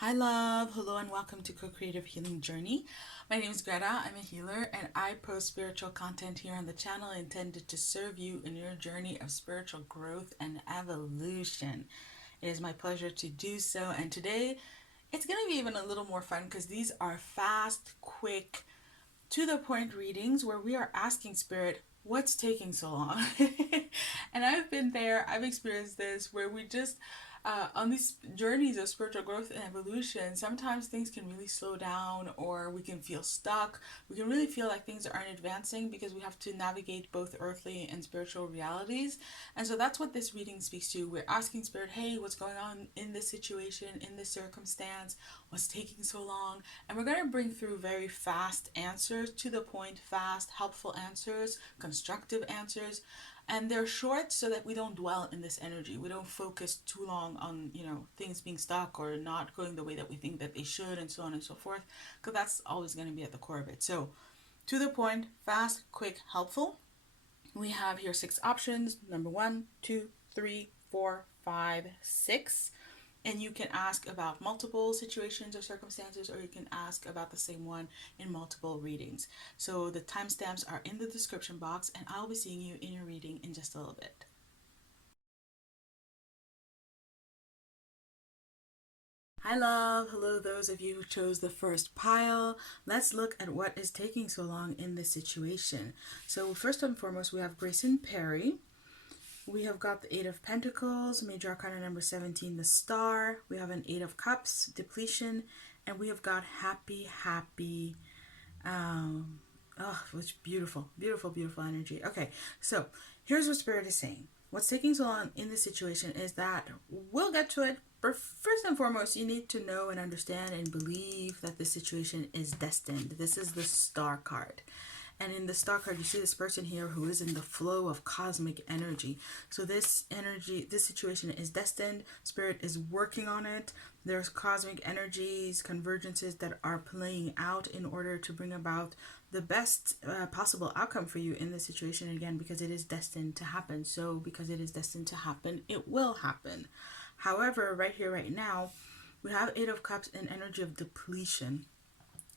Hi love, hello and welcome to Co-Creative Healing Journey. My name is Greta, I'm a healer and I post spiritual content here on the channel intended to serve you in your journey of spiritual growth and evolution. It is my pleasure to do so, and today it's going to be even a little more fun because these are fast, quick, to the point readings where we are asking Spirit, what's taking so long? And I've been there, I've experienced this where we just on these journeys of spiritual growth and evolution, sometimes things can really slow down, or we can feel stuck. We can really feel like things aren't advancing because we have to navigate both earthly and spiritual realities. And so that's what this reading speaks to. We're asking Spirit, hey, what's going on in this situation, in this circumstance? What's taking so long? And we're going to bring through very fast answers, to the point, fast, helpful answers, constructive answers. And they're short so that we don't dwell in this energy. We don't focus too long on, things being stuck or not going the way that we think that they should, and so on and so forth, because that's always going to be at the core of it. So, to the point, fast, quick, helpful. We have here 6 options. Number 1, 2, 3, 4, 5, 6. And you can ask about multiple situations or circumstances, or you can ask about the same one in multiple readings. So the timestamps are in the description box, and I'll be seeing you in your reading in just a little bit. Hi love, hello those of you who chose the first pile. Let's look at what is taking so long in this situation. So first and foremost, we have Grayson Perry. We have got the 8 of Pentacles, Major Arcana number 17, the Star. We have an 8 of Cups, Depletion. And we have got Happy. Which beautiful, beautiful, beautiful energy. Okay, so here's what Spirit is saying. What's taking so long in this situation is that we'll get to it. But first and foremost, you need to know and understand and believe that this situation is destined. This is the Star card. And in the Star card, you see this person here who is in the flow of cosmic energy. So this energy, this situation is destined. Spirit is working on it. There's cosmic energies, convergences that are playing out in order to bring about the best possible outcome for you in this situation. Again, because it is destined to happen. So because it is destined to happen, it will happen. However, right here, right now, we have 8 of Cups and energy of depletion.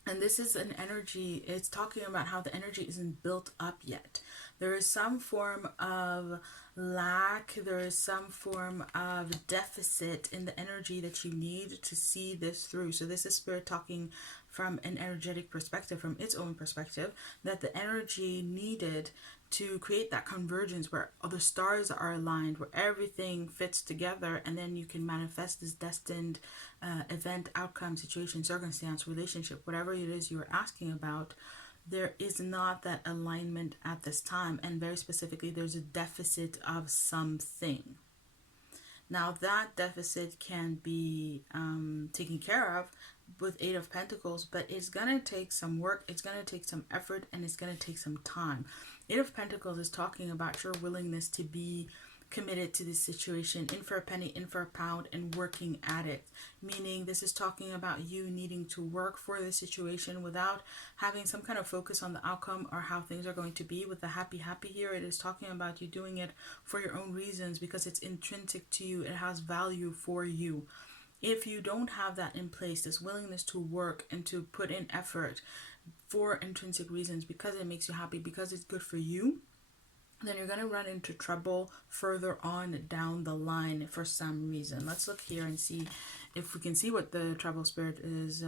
And this is an energy, it's talking about how the energy isn't built up yet. There is some form of lack, there is some form of deficit in the energy that you need to see this through. So this is Spirit talking from an energetic perspective, from its own perspective, that the energy needed to create that convergence where the stars are aligned, where everything fits together, and then you can manifest this destined event, outcome, situation, circumstance, relationship, whatever it is you are asking about. There is not that alignment at this time, and very specifically, there's a deficit of something. Now that deficit can be taken care of with 8 of Pentacles, but it's going to take some work, it's going to take some effort, and it's going to take some time. 8 of Pentacles is talking about your willingness to be committed to this situation, in for a penny, in for a pound, and working at it. Meaning this is talking about you needing to work for the situation without having some kind of focus on the outcome or how things are going to be. With the happy here, it is talking about you doing it for your own reasons because it's intrinsic to you, it has value for you. If you don't have that in place, this willingness to work and to put in effort for intrinsic reasons, because it makes you happy, because it's good for you, then you're going to run into trouble further on down the line for some reason. Let's look here and see if we can see what the trouble Spirit is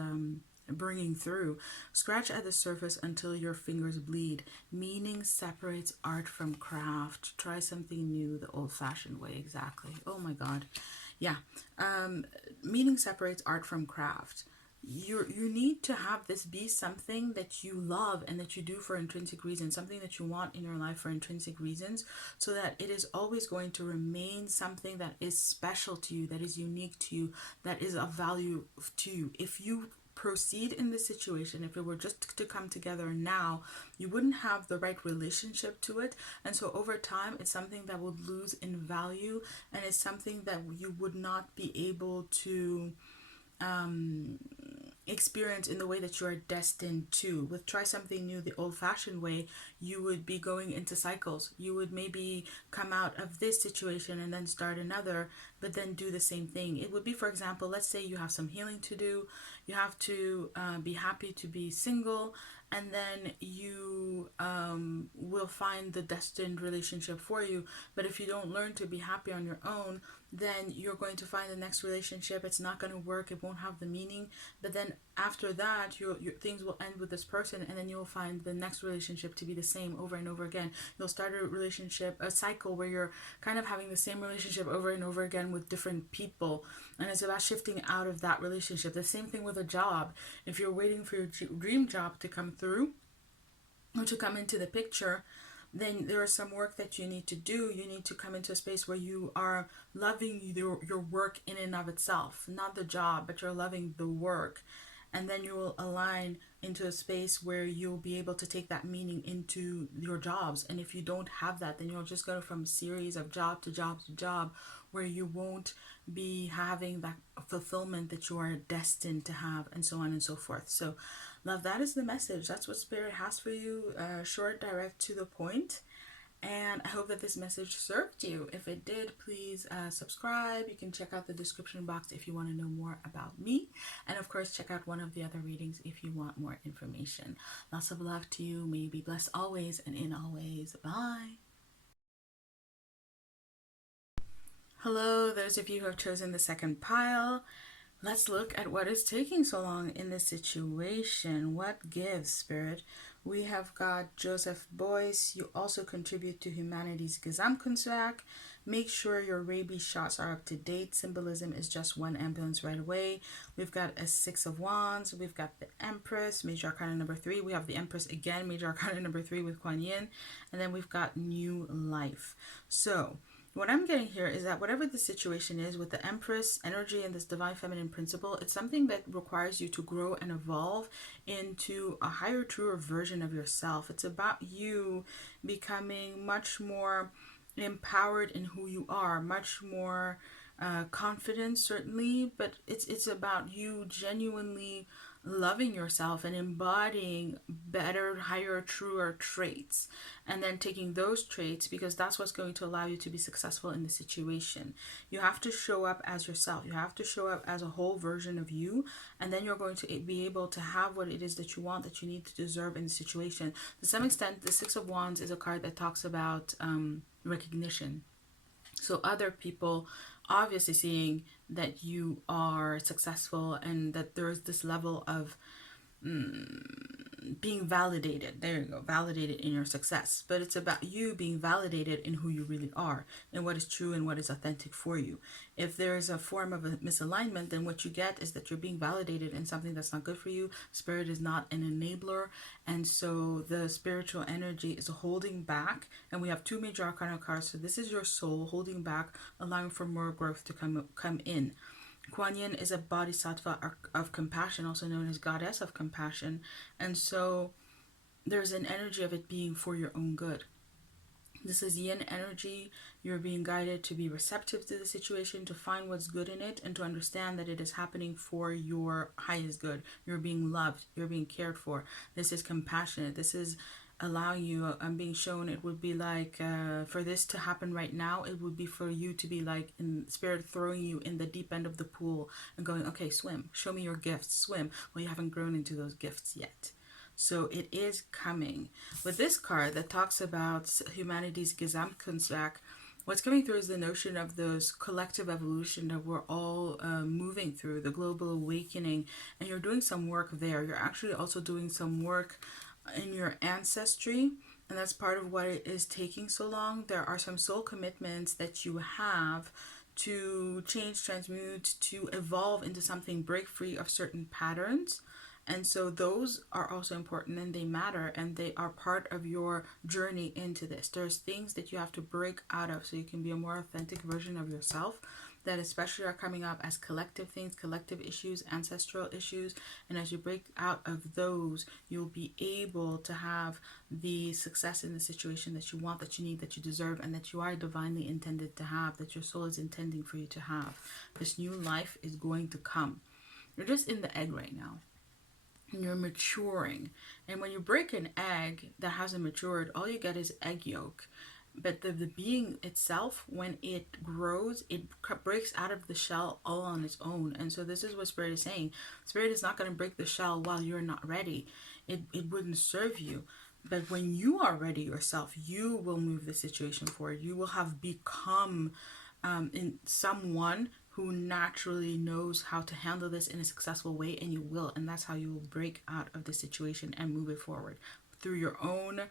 bringing through. Scratch at the surface until your fingers bleed. Meaning separates art from craft. Try something new the old-fashioned way. Exactly. Oh my God. Yeah. Meaning separates art from craft. You need to have this be something that you love and that you do for intrinsic reasons, something that you want in your life for intrinsic reasons, so that it is always going to remain something that is special to you, that is unique to you, that is of value to you. If you proceed in this situation, if it were just to come together now, you wouldn't have the right relationship to it, and so over time it's something that would lose in value, and it's something that you would not be able to experience in the way that you are destined to. With try something new the old-fashioned way, you would be going into cycles. You would maybe come out of this situation and then start another, but then do the same thing. It would be, for example, let's say you have some healing to do. You have to be happy to be single, and then you will find the destined relationship for you. But if you don't learn to be happy on your own, then you're going to find the next relationship. It's not going to work. It won't have the meaning. But then after that, your things will end with this person, and then you'll find the next relationship to be the same over and over again. You'll start a relationship, a cycle where you're kind of having the same relationship over and over again with different people. And it's about shifting out of that relationship. The same thing with a job. If you're waiting for your dream job to come through or to come into the picture, then there is some work that you need to do. You need to come into a space where you are loving your work in and of itself, not the job, but you're loving the work. And then you will align into a space where you'll be able to take that meaning into your jobs. And if you don't have that, then you'll just go from a series of job to job to job, where you won't be having that fulfillment that you are destined to have, and so on and so forth. So love, that is the message. That's what Spirit has for you. Short, direct, to the point. And I hope that this message served you. If it did, please subscribe. You can check out the description box if you want to know more about me. And of course, check out one of the other readings if you want more information. Lots of love to you. May you be blessed always and in always. Bye. Hello, those of you who have chosen the second pile. Let's look at what is taking so long in this situation. What gives, Spirit? We have got Joseph Boyce. You also contribute to humanity's Gesamtkunstwerk. Make sure your rabies shots are up to date. Symbolism is just one ambulance right away. We've got a Six of Wands. We've got the Empress, Major Arcana number 3. We have the Empress again, Major Arcana number 3 with Kuan Yin. And then we've got New Life. So what I'm getting here is that whatever the situation is with the Empress energy and this divine feminine principle, it's something that requires you to grow and evolve into a higher, truer version of yourself. It's about you becoming much more empowered in who you are, much more confident, certainly, but it's about you genuinely loving yourself and embodying better, higher, truer traits, and then taking those traits, because that's what's going to allow you to be successful in the situation. You have to show up as yourself. You have to show up as a whole version of you, and then you're going to be able to have what it is that you want, that you need to deserve in the situation. To some extent, the Six of Wands is a card that talks about recognition. So other people obviously seeing that you are successful and that there is this level of being validated. There you go, validated in your success. But it's about you being validated in who you really are and what is true and what is authentic for you. If there is a form of a misalignment, then what you get is that you're being validated in something that's not good for you. Spirit is not an enabler, and so the spiritual energy is holding back. And we have two major arcana cards. So this is your soul holding back, allowing for more growth to come in. Kuan Yin is a bodhisattva of compassion, also known as goddess of compassion. And so there's an energy of it being for your own good. This is yin energy. You're being guided to be receptive to the situation, to find what's good in it, and to understand that it is happening for your highest good. You're being loved. You're being cared for. This is compassionate. This is allowing you, I'm being shown, it would be like for this to happen right now, it would be for you to be like in Spirit throwing you in the deep end of the pool and going, okay, swim, show me your gifts, swim. Well, you haven't grown into those gifts yet. So it is coming. With this card that talks about humanity's Gesamtkunstwerk, what's coming through is the notion of this collective evolution that we're all moving through, the global awakening, and you're doing some work there. You're actually also doing some work in your ancestry, and that's part of what it is taking so long. There are some soul commitments that you have to change, transmute, to evolve into something, break free of certain patterns. And so those are also important, and they matter, and they are part of your journey into this. There's things that you have to break out of so you can be a more authentic version of yourself, that especially are coming up as collective things, collective issues, ancestral issues. And as you break out of those, you'll be able to have the success in the situation that you want, that you need, that you deserve, and that you are divinely intended to have, that your soul is intending for you to have. This new life is going to come. You're just in the egg right now. You're maturing. And when you break an egg that hasn't matured, all you get is egg yolk. But the being itself, when it grows, it breaks out of the shell all on its own. And so this is what Spirit is saying. Spirit is not going to break the shell while you're not ready. It wouldn't serve you. But when you are ready yourself, you will move the situation forward. You will have become in someone who naturally knows how to handle this in a successful way, and you will. And that's how you will break out of the situation and move it forward through your own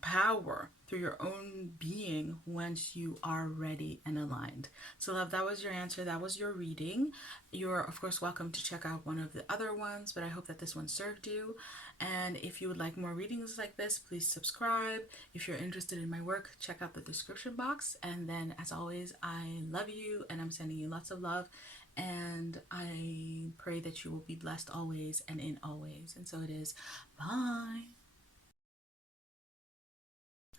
power, through your own being, once you are ready and aligned. So love, that was your answer, that was your reading. You're of course welcome to check out one of the other ones, but I hope that this one served you. And if you would like more readings like this, please subscribe. If you're interested in my work, check out the description box. And then as always, I love you and I'm sending you lots of love, and I pray that you will be blessed always and in always. And so it is. Bye.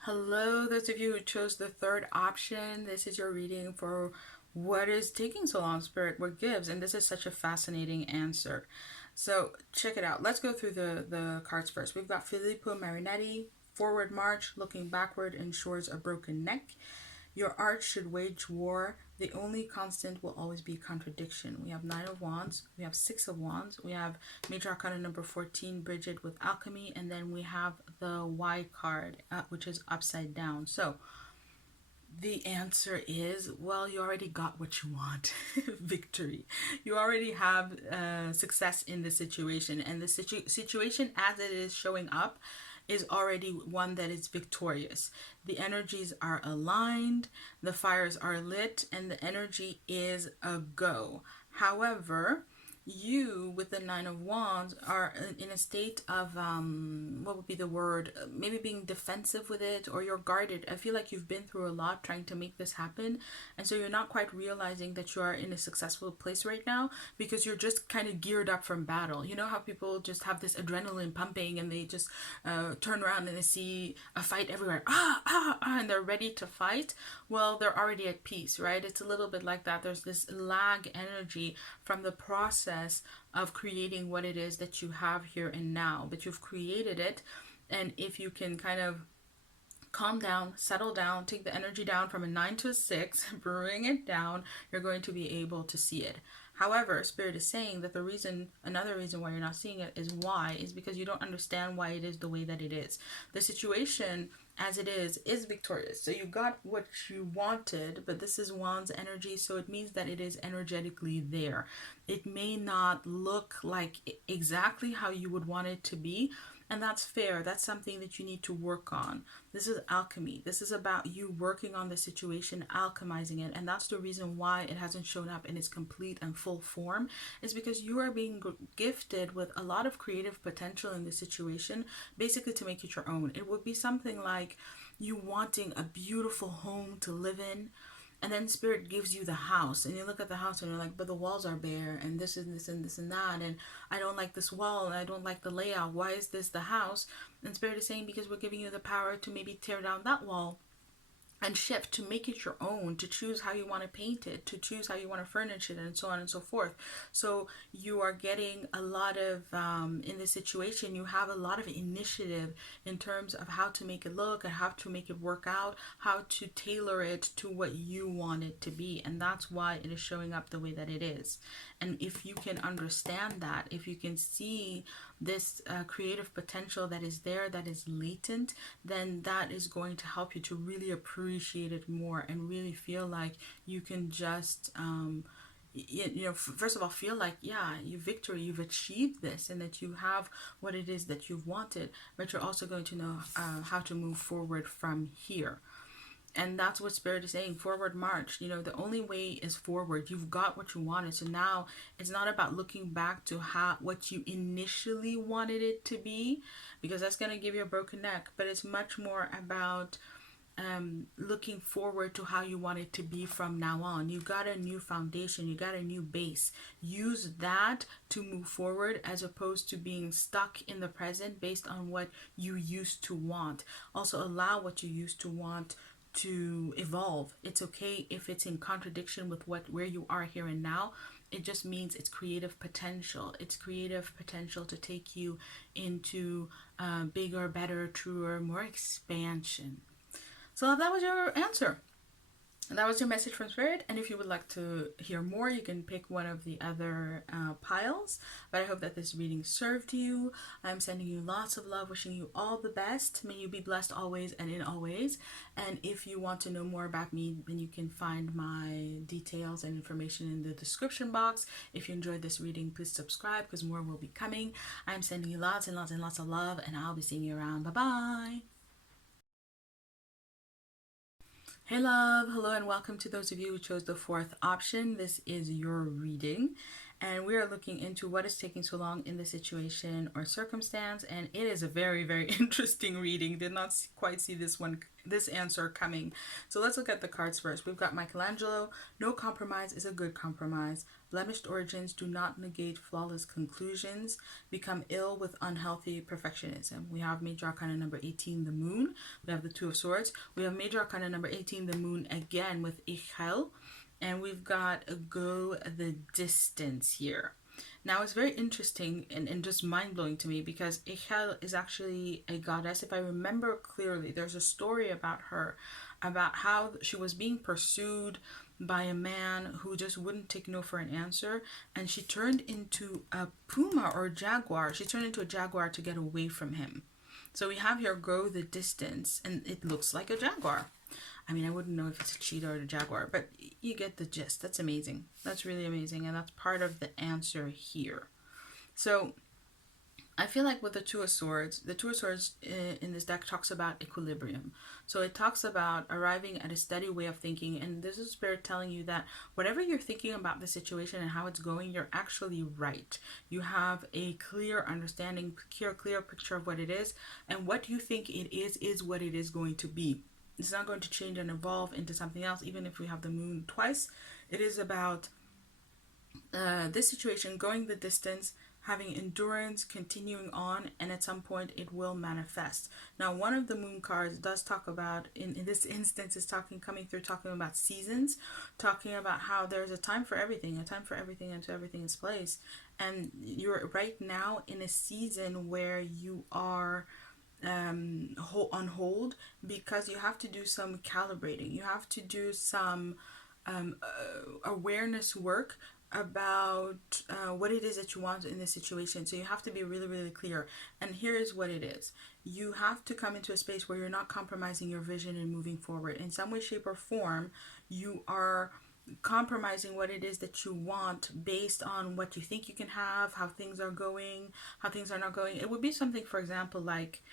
Hello, those of you who chose the third option. This is your reading for what is taking so long, Spirit, what gives? And this is such a fascinating answer. So check it out. Let's go through the cards first. We've got Filippo Marinetti, forward march, looking backward ensures a broken neck. Your art should wage war. The only constant will always be contradiction. We have Nine of Wands. We have Six of Wands. We have Major Arcana number 14, Bridget with Alchemy. And then we have the Y card, which is upside down. So the answer is, well, you already got what you want. Victory. You already have success in the situation. And the situation as it is showing up is already one that is victorious. The energies are aligned, the fires are lit, and the energy is a go. However, you with the Nine of Wands are in a state of what would be the word, maybe being defensive with it, or you're guarded. I feel like you've been through a lot trying to make this happen, and so you're not quite realizing that you are in a successful place right now because you're just kind of geared up from battle. You know how people just have this adrenaline pumping and they just turn around and they see a fight everywhere, and they're ready to fight. Well, they're already at peace, right? It's a little bit like that. There's this lag energy from the process of creating what it is that you have here and now, but you've created it. And if you can kind of calm down, settle down, take the energy down from a 9 to a 6, bring it down, you're going to be able to see it. However, Spirit is saying that another reason why you're not seeing it is because you don't understand why it is the way that it is. The situation as it is victorious. So you got what you wanted, but this is Wands energy, so it means that it is energetically there. It may not look like exactly how you would want it to be, and that's fair. That's something that you need to work on. This is alchemy. This is about you working on the situation, alchemizing it. And that's the reason why it hasn't shown up in its complete and full form, is because you are being gifted with a lot of creative potential in the situation, basically to make it your own. It would be something like you wanting a beautiful home to live in, and then Spirit gives you the house, and you look at the house and you're like, but the walls are bare, and this and this and this and that, and I don't like this wall, and I don't like the layout. Why is this the house? And Spirit is saying, because we're giving you the power to maybe tear down that wall and shift, to make it your own, to choose how you want to paint it, to choose how you want to furnish it, and so on and so forth. So you are getting a lot of, in this situation, you have a lot of initiative in terms of how to make it look and how to make it work out, how to tailor it to what you want it to be. And that's why it is showing up the way that it is. And if you can understand that, if you can see this creative potential that is there, that is latent, then that is going to help you to really appreciate it more and really feel like you can just first of all feel like, yeah, you've achieved this, and that you have what it is that you've wanted, but you're also going to know how to move forward from here. And that's what Spirit is saying. Forward march. The only way is forward. You've got what you wanted. So now it's not about looking back to what you initially wanted it to be, because that's going to give you a broken neck. But it's much more about looking forward to how you want it to be from now on. You got a new foundation. You got a new base. Use that to move forward, as opposed to being stuck in the present based on what you used to want. Also allow what you used to want to evolve. It's okay if it's in contradiction with where you are here and now. It just means it's creative potential. It's creative potential to take you into bigger, better, truer, more expansion. So that was your answer. That was your message from Spirit. And if you would like to hear more, you can pick one of the other piles. But I hope that this reading served you. I'm sending you lots of love, wishing you all the best. May you be blessed always and in all ways. And if you want to know more about me, then you can find my details and information in the description box. If you enjoyed this reading, please subscribe because more will be coming. I'm sending you lots and lots and lots of love, and I'll be seeing you around. Bye-bye. Hey love, hello and welcome to those of you who chose the fourth option. This is your reading and we are looking into what is taking so long in the situation or circumstance, and it is a very interesting reading. Did not quite see this answer coming. So let's look at the cards first. We've got Michelangelo. No compromise is a good compromise. Blemished origins do not negate flawless conclusions. Become ill with unhealthy perfectionism. We have Major Arcana number 18, the Moon. We have the Two of Swords. We have Major Arcana number 18, the Moon, again with Mikkel. And we've got a Go the Distance here. Now it's very interesting and just mind-blowing to me because Mikkel is actually a goddess. If I remember clearly, there's a story about her, about how she was being pursued by a man who just wouldn't take no for an answer, and she turned into a puma or a jaguar. She turned into a jaguar to get away from him. So we have here Go the Distance, and it looks like a jaguar. I mean, I wouldn't know if it's a cheetah or a jaguar, but you get the gist. That's amazing. That's really amazing, and that's part of the answer here. So I feel like with the Two of Swords in this deck talks about equilibrium. So it talks about arriving at a steady way of thinking, and this is Spirit telling you that whatever you're thinking about the situation and how it's going, you're actually right. You have a clear understanding, clear picture of what it is, and what you think it is what it is going to be. It's not going to change and evolve into something else, even if we have the Moon twice. It is about this situation, going the distance, having endurance, continuing on, and at some point it will manifest. Now, one of the Moon cards does talk about, in this instance, is talking about seasons, talking about how there's a time for everything, and to everything is place. And you're right now in a season where you are on hold because you have to do some calibrating. You have to do some awareness work about what it is that you want in this situation. So you have to be really clear. And here is what it is. You have to come into a space where you're not compromising your vision and moving forward. In some way, shape, or form, you are compromising what it is that you want based on what you think you can have, how things are going, how things are not going. It would be something, for example, like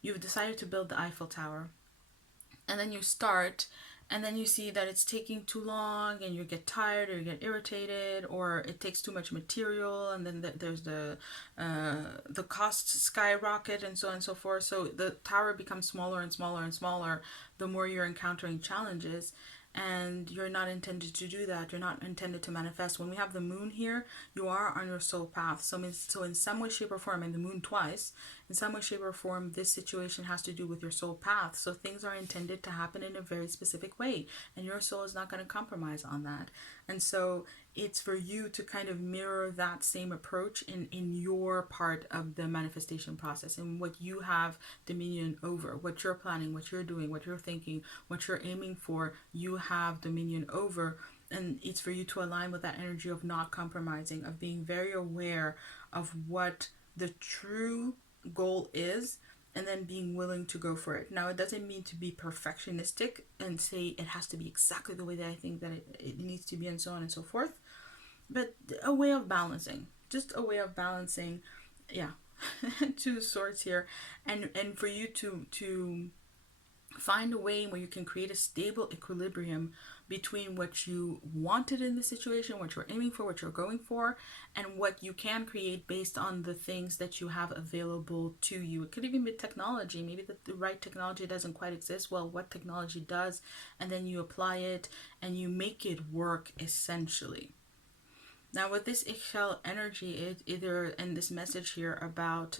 you've decided to build the Eiffel Tower, and then you start, and then you see that it's taking too long, and you get tired or you get irritated, or it takes too much material, and then there's the costs skyrocket, and so on and so forth. So the tower becomes smaller and smaller the more you're encountering challenges. And you're not intended to do that. You're not intended to manifest. When we have the Moon here, you are on your soul path. So in some way, shape, or form, and the Moon twice, in some way, shape, or form, this situation has to do with your soul path. So things are intended to happen in a very specific way, and your soul is not going to compromise on that. And so it's for you to kind of mirror that same approach in your part of the manifestation process, and what you have dominion over, what you're planning, what you're doing, what you're thinking, what you're aiming for, you have dominion over. And it's for you to align with that energy of not compromising, of being very aware of what the true goal is, and then being willing to go for it. Now, it doesn't mean to be perfectionistic and say it has to be exactly the way that I think that it needs to be, and so on and so forth, but a way of balancing, just a way of balancing, yeah. Two swords here, and for you to find a way where you can create a stable equilibrium between what you wanted in the situation, what you're aiming for, what you're going for, and what you can create based on the things that you have available to you. It could even be technology. Maybe the right technology doesn't quite exist. Well, what technology does, and then you apply it and you make it work, essentially. Now, with this Mikkel energy, it either in this message here about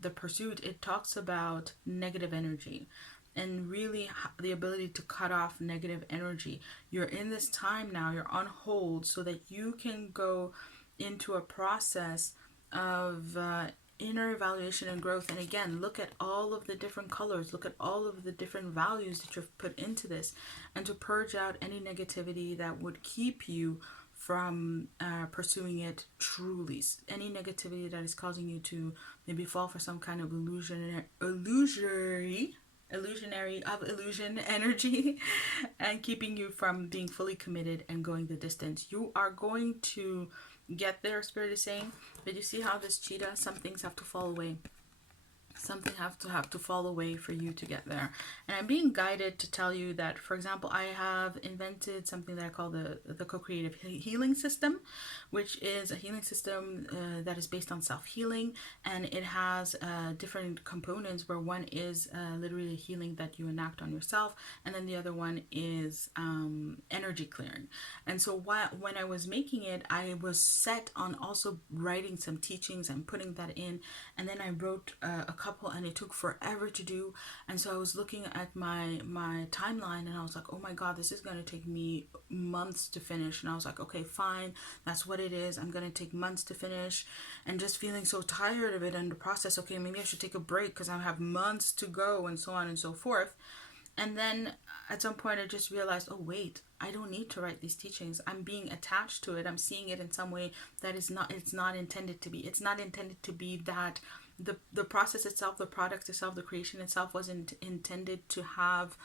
the pursuit, it talks about negative energy. and really the ability to cut off negative energy. You're in this time now, you're on hold so that you can go into a process of inner evaluation and growth. And again, look at all of the different colors, look at all of the different values that you've put into this, and to purge out any negativity that would keep you from pursuing it truly. Any negativity that is causing you to maybe fall for some kind of illusion energy and keeping you from being fully committed and going the distance. You are going to get there, Spirit is saying. But you see how this cheetah, some things have to fall away. Something have to fall away for you to get there. And I'm being guided to tell you that, for example, I have invented something that I call the co-creative healing system, which is a healing system that is based on self-healing, and it has different components, where one is literally healing that you enact on yourself, and then the other one is energy clearing. And so when I was making it, I was set on also writing some teachings and putting that in, and then I wrote a couple, and it took forever to do. And so I was looking at my timeline, and I was like, oh my god, this is going to take me months to finish. And I was like, okay, fine, that's what it is. I'm going to take months to finish, and just feeling so tired of it and the process. Okay, maybe I should take a break because I have months to go, and so on and so forth. And then at some point I just realized, oh wait, I don't need to write these teachings. I'm being attached to it. I'm seeing it in some way that is not, it's not intended to be. It's not intended to be that the process itself, the product itself, the creation itself wasn't intended to have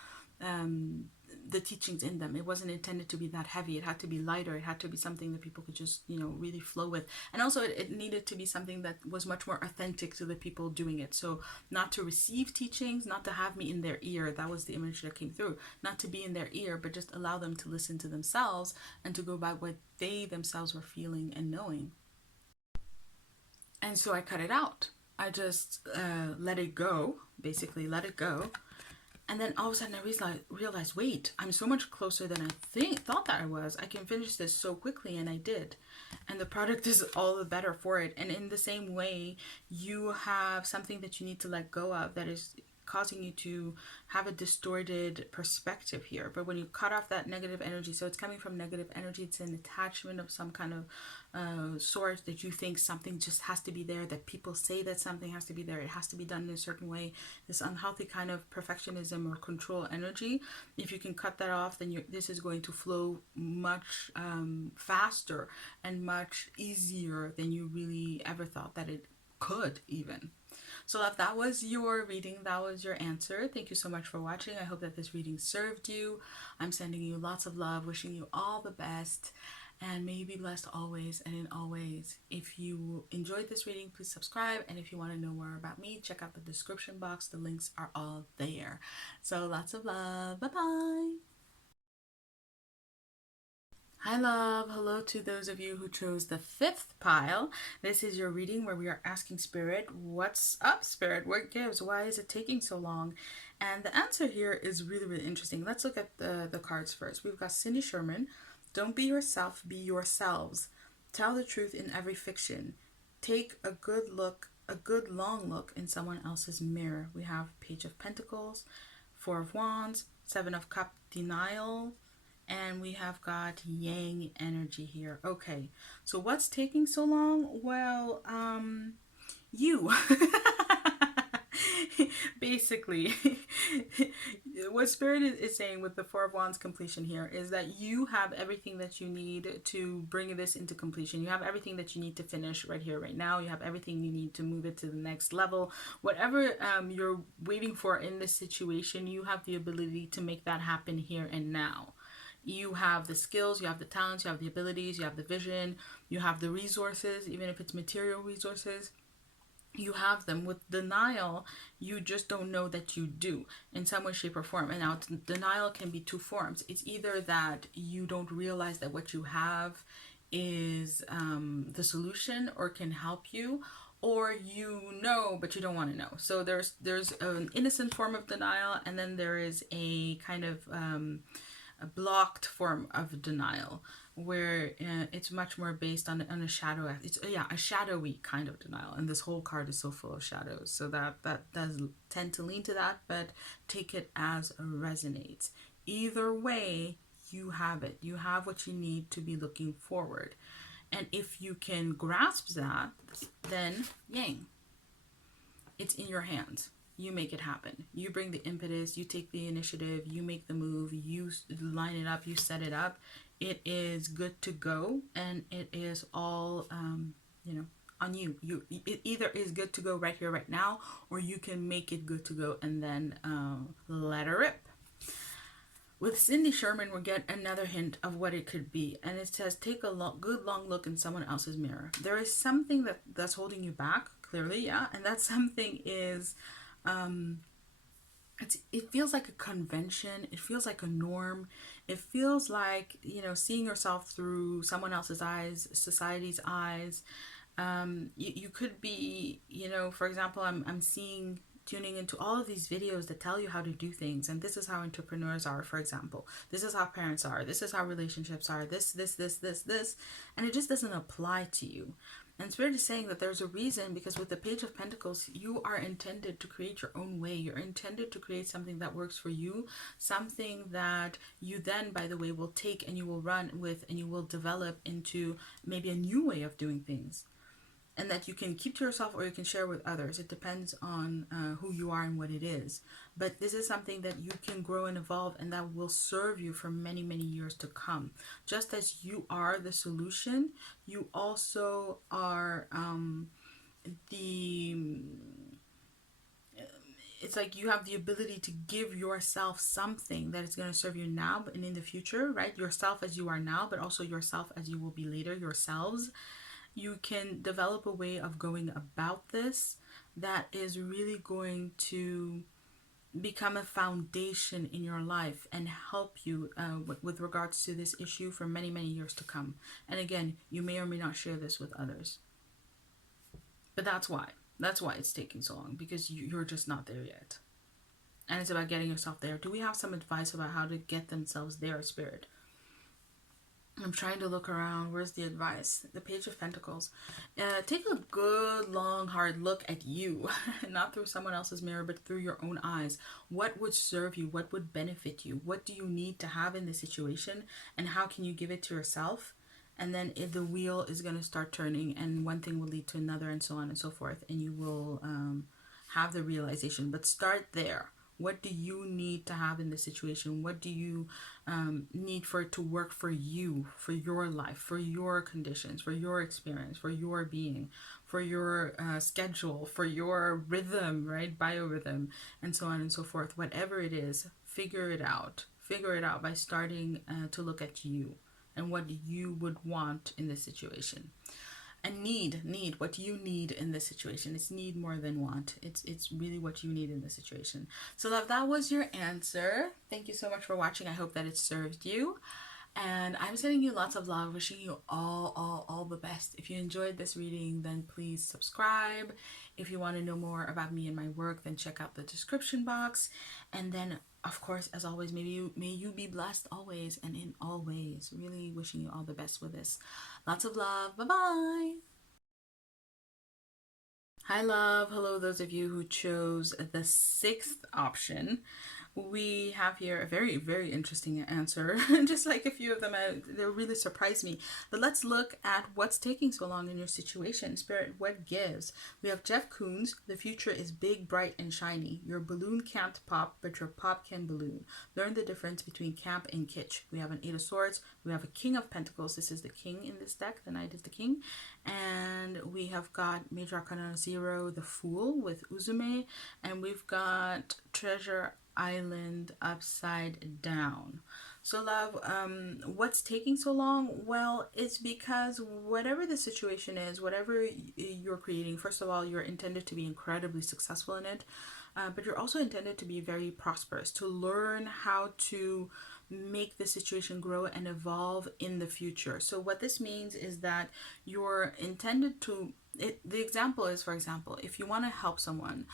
the teachings in them. It wasn't intended to be that heavy. It had to be lighter. It had to be something that people could just, really flow with. And also it needed to be something that was much more authentic to the people doing it. So not to receive teachings, not to have me in their ear. That was the image that came through. Not to be in their ear, but just allow them to listen to themselves and to go by what they themselves were feeling and knowing. And so I cut it out. I just let it go, basically let it go. And then all of a sudden I realized, wait, I'm so much closer than I thought that I was. I can finish this so quickly, and I did. And the product is all the better for it. And in the same way, you have something that you need to let go of that is causing you to have a distorted perspective here. But when you cut off that negative energy, so it's coming from negative energy, it's an attachment of some kind of sort, that you think something just has to be there, that people say that something has to be there, it has to be done in a certain way, this unhealthy kind of perfectionism or control energy. If you can cut that off, then this is going to flow much faster and much easier than you really ever thought that it could even. So if that was your reading, that was your answer. Thank you so much for watching. I hope that this reading served you. I'm sending you lots of love, wishing you all the best, and may you be blessed always and in all ways. If you enjoyed this reading, please subscribe. And if you want to know more about me, check out the description box. The links are all there. So lots of love. Bye-bye. Hi love, hello to those of you who chose the 5th pile. This is your reading where we are asking Spirit, what's up Spirit? What gives? Why is it taking so long? And the answer here is really, really interesting. Let's look at the cards first. We've got Cindy Sherman. Don't be yourself, be yourselves. Tell the truth in every fiction. Take a good long look in someone else's mirror. We have Page of Pentacles, 4 of Wands, 7 of Cups, denial, and we have got Yang energy here. Okay, so what's taking so long? Well, you. Basically, what Spirit is saying with the 4 of Wands completion here is that you have everything that you need to bring this into completion. You have everything that you need to finish right here, right now. You have everything you need to move it to the next level. Whatever you're waiting for in this situation, you have the ability to make that happen here and now. You have the skills, you have the talents, you have the abilities, you have the vision, you have the resources, even if it's material resources. You have them. With denial, you just don't know that you do in some way, shape, or form. And now denial can be 2 forms. It's either that you don't realize that what you have is the solution or can help you, or you know but you don't want to know. So there's an innocent form of denial, and then there is a kind of a blocked form of denial. where it's much more based on a shadow. It's a shadowy kind of denial, and this whole card is so full of shadows, so that does tend to lean to that, but take it as resonates. Either way, you have it. You have what you need to be looking forward, and if you can grasp that, then yang, it's in your hands. You make it happen. You bring the impetus, you take the initiative, you make the move, you line it up, you set it up. It is good to go, and it is all, on you. It either is good to go right here, right now, or you can make it good to go and then let her rip. With Cindy Sherman, we get another hint of what it could be, and it says, take a good long look in someone else's mirror. There is something that's holding you back, clearly, yeah, and that something is, it feels like a convention, it feels like a norm, it feels like, seeing yourself through someone else's eyes, society's eyes. You could be, for example, I'm seeing, tuning into all of these videos that tell you how to do things, and this is how entrepreneurs are, for example, this is how parents are, this is how relationships are, this, and it just doesn't apply to you. And Spirit is saying that there's a reason, because with the Page of Pentacles, you are intended to create your own way. You're intended to create something that works for you, something that you then, by the way, will take and you will run with and you will develop into maybe a new way of doing things. And that you can keep to yourself or you can share with others. It depends on who you are and what it is. But this is something that you can grow and evolve, and that will serve you for many, many years to come. Just as you are the solution, you also are it's like you have the ability to give yourself something that is going to serve you now and in the future, right? Yourself as you are now, but also yourself as you will be later, yourselves. You can develop a way of going about this that is really going to become a foundation in your life and help you with regards to this issue for many, many years to come. And again, you may or may not share this with others. But that's why. That's why it's taking so long, because you're just not there yet. And it's about getting yourself there. Do we have some advice about how to get themselves there, Spirit? I'm trying to look around. Where's the advice? The Page of Pentacles. Take a good, long, hard look at you. Not through someone else's mirror, but through your own eyes. What would serve you? What would benefit you? What do you need to have in this situation? And how can you give it to yourself? And then the wheel is going to start turning, and one thing will lead to another, and so on and so forth. And you will have the realization. But start there. What do you need to have in this situation? What do you need for it to work for you, for your life, for your conditions, for your experience, for your being, for your schedule, for your rhythm, right? Biorhythm, and so on and so forth. Whatever it is, figure it out. Figure it out by starting to look at you and what you would want in this situation. And need what you need in this situation. It's need more than want. It's really what you need in this situation. So love, that was your answer. Thank you so much for watching. I hope that it served you. And I'm sending you lots of love, wishing you all the best. If you enjoyed this reading, then please subscribe. If you want to know more about me and my work, then check out the description box. And then, of course, as always, may you be blessed always and in all ways. Really wishing you all the best with this. Lots of love. Bye-bye. Hi, love. Hello, those of you who chose the sixth option. We have here a very, very interesting answer. Just like a few of them, they really surprised me. But let's look at what's taking so long in your situation. Spirit, what gives? We have Jeff Koons. The future is big, bright, and shiny. Your balloon can't pop, but your pop can balloon. Learn the difference between camp and kitsch. We have an Eight of Swords. We have a King of Pentacles. This is the king in this deck. The Knight is the king. And we have got Major Arcana 0, the Fool with Uzume. And we've got Treasure Island upside down. So love, what's taking so long? Well, it's because whatever the situation is, whatever you're creating, first of all, you're intended to be incredibly successful in it, but you're also intended to be very prosperous, to learn how to make the situation grow and evolve in the future. So what this means is that you're intended to, the example is, for example, if you want to help someone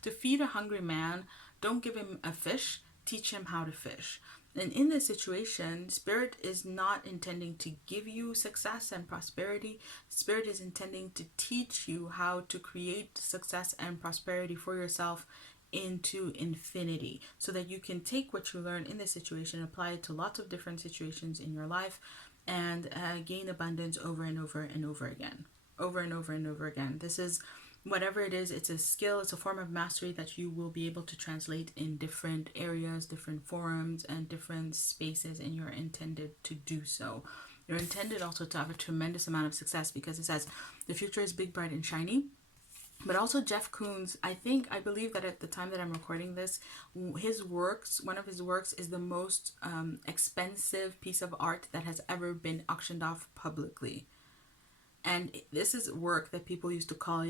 to feed a hungry man, don't give him a fish, teach him how to fish. And in this situation, Spirit is not intending to give you success and prosperity. Spirit is intending to teach you how to create success and prosperity for yourself into infinity, so that you can take what you learn in this situation, apply it to lots of different situations in your life, and gain abundance over and over and over again. Over and over and over again. This is whatever it is, it's a skill, it's a form of mastery that you will be able to translate in different areas, different forums, and different spaces, and you're intended to do so. You're intended also to have a tremendous amount of success, because it says the future is big, bright, and shiny. But also Jeff Koons, I believe that at the time that I'm recording this, his works, one of his works is the most expensive piece of art that has ever been auctioned off publicly. And this is work that people used to call,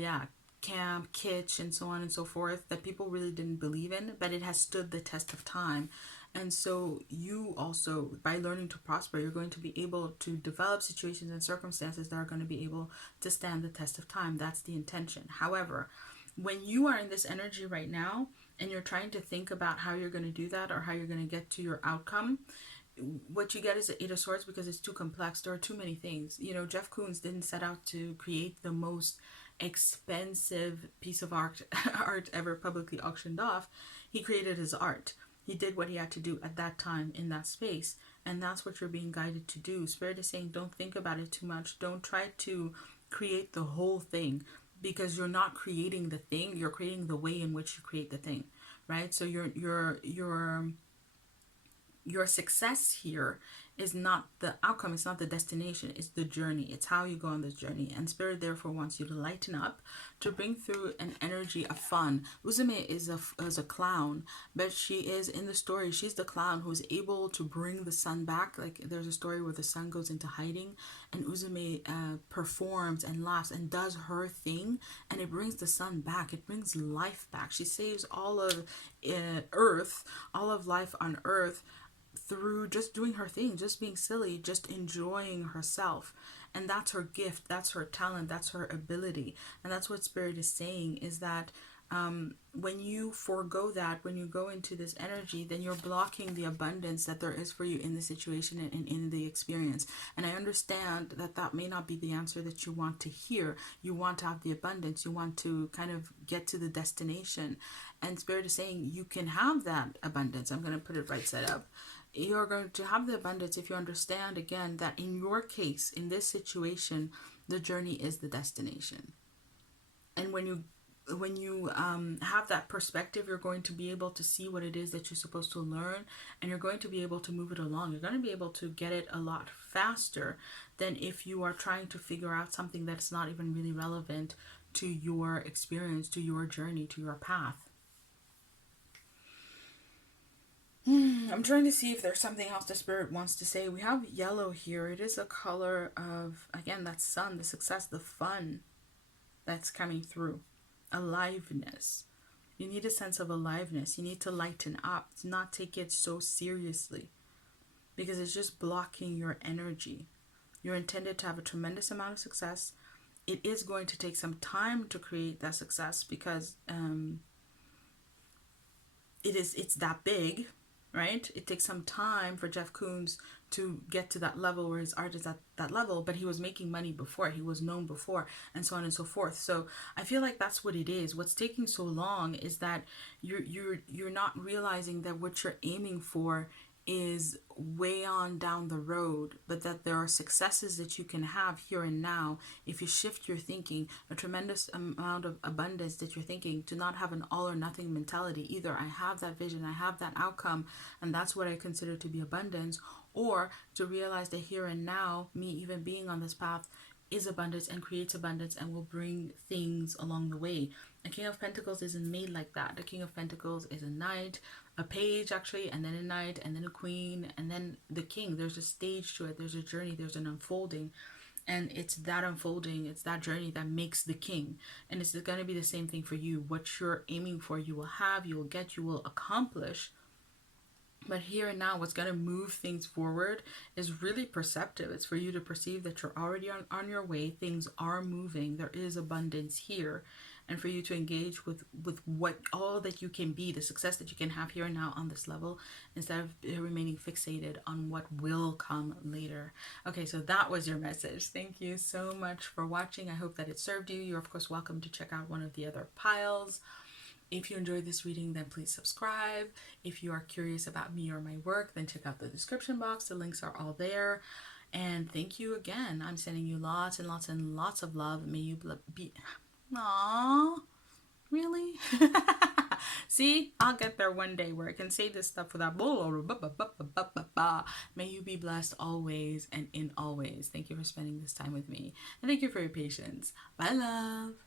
camp, kitsch, and so on and so forth, that people really didn't believe in, but it has stood the test of time. And so you also, by learning to prosper, you're going to be able to develop situations and circumstances that are going to be able to stand the test of time. That's the intention. However, when you are in this energy right now and you're trying to think about how you're going to do that or how you're going to get to your outcome, what you get is the Eight of Swords, because it's too complex. There are too many things. Jeff Koons didn't set out to create the most expensive piece of art ever publicly auctioned off. He created his art. He did what he had to do at that time in that space. And that's what you're being guided to do. Spirit is saying, don't think about it too much. Don't try to create the whole thing, because you're not creating the thing. You're creating the way in which you create the thing, right? So your success here is not the outcome, it's not the destination, it's the journey. It's how you go on this journey. And Spirit therefore wants you to lighten up, to bring through an energy of fun. Uzume is a clown, but she is, in the story, she's the clown who's able to bring the sun back. Like, there's a story where the sun goes into hiding and Uzume performs and laughs and does her thing, and it brings the sun back. It brings life back. She saves all of Earth, all of life on Earth, through just doing her thing, just being silly, just enjoying herself. And that's her gift, that's her talent, that's her ability. And that's what Spirit is saying, is that when you forego that, when you go into this energy, then you're blocking the abundance that there is for you in the situation and in the experience. And I understand that that may not be the answer that you want to hear. You want to have the abundance, you want to kind of get to the destination. And Spirit is saying you can have that abundance. I'm going to put it right side up. You're going to have the abundance if you understand, again, that in your case, in this situation, the journey is the destination. And when you have that perspective, you're going to be able to see what it is that you're supposed to learn, and you're going to be able to move it along. You're going to be able to get it a lot faster than if you are trying to figure out something that's not even really relevant to your experience, to your journey, to your path. I'm trying to see if there's something else the Spirit wants to say. We have yellow here. It is a color of, again, that sun, the success, the fun that's coming through. Aliveness. You need a sense of aliveness. You need to lighten up. Not take it so seriously, because it's just blocking your energy. You're intended to have a tremendous amount of success. It is going to take some time to create that success, because it's that big. Right? It takes some time for Jeff Koons to get to that level where his art is at that level, but he was making money before, he was known before, and so on and so forth. So I feel like that's what it is. What's taking so long is that you're not realizing that what you're aiming for is way on down the road, but that there are successes that you can have here and now if you shift your thinking, a tremendous amount of abundance that you're thinking, to not have an all or nothing mentality. Either I have that vision, I have that outcome, and that's what I consider to be abundance, or to realize that here and now, me even being on this path is abundance and creates abundance and will bring things along the way. A King of Pentacles isn't made like that. The King of Pentacles is a knight, a page actually, and then a knight, and then a queen, and then the king. There's a stage to it, there's a journey, there's an unfolding, and it's that unfolding, it's that journey that makes the king. And it's going to be the same thing for you. What you're aiming for, you will have, you will get, you will accomplish. But here and now, what's going to move things forward is really perceptive. It's for you to perceive that you're already on your way. Things are moving. There is abundance here. and for you to engage with what all that you can be, the success that you can have here and now on this level, instead of remaining fixated on what will come later. Okay, so that was your message. Thank you so much for watching. I hope that it served you. You're of course welcome to check out one of the other piles. If you enjoyed this reading, then please subscribe. If you are curious about me or my work, then check out the description box. The links are all there. And thank you again. I'm sending you lots and lots and lots of love. May you be... Aww. Really? See? I'll get there one day where I can say this stuff without... May you be blessed always and in always. Thank you for spending this time with me. And thank you for your patience. Bye, love.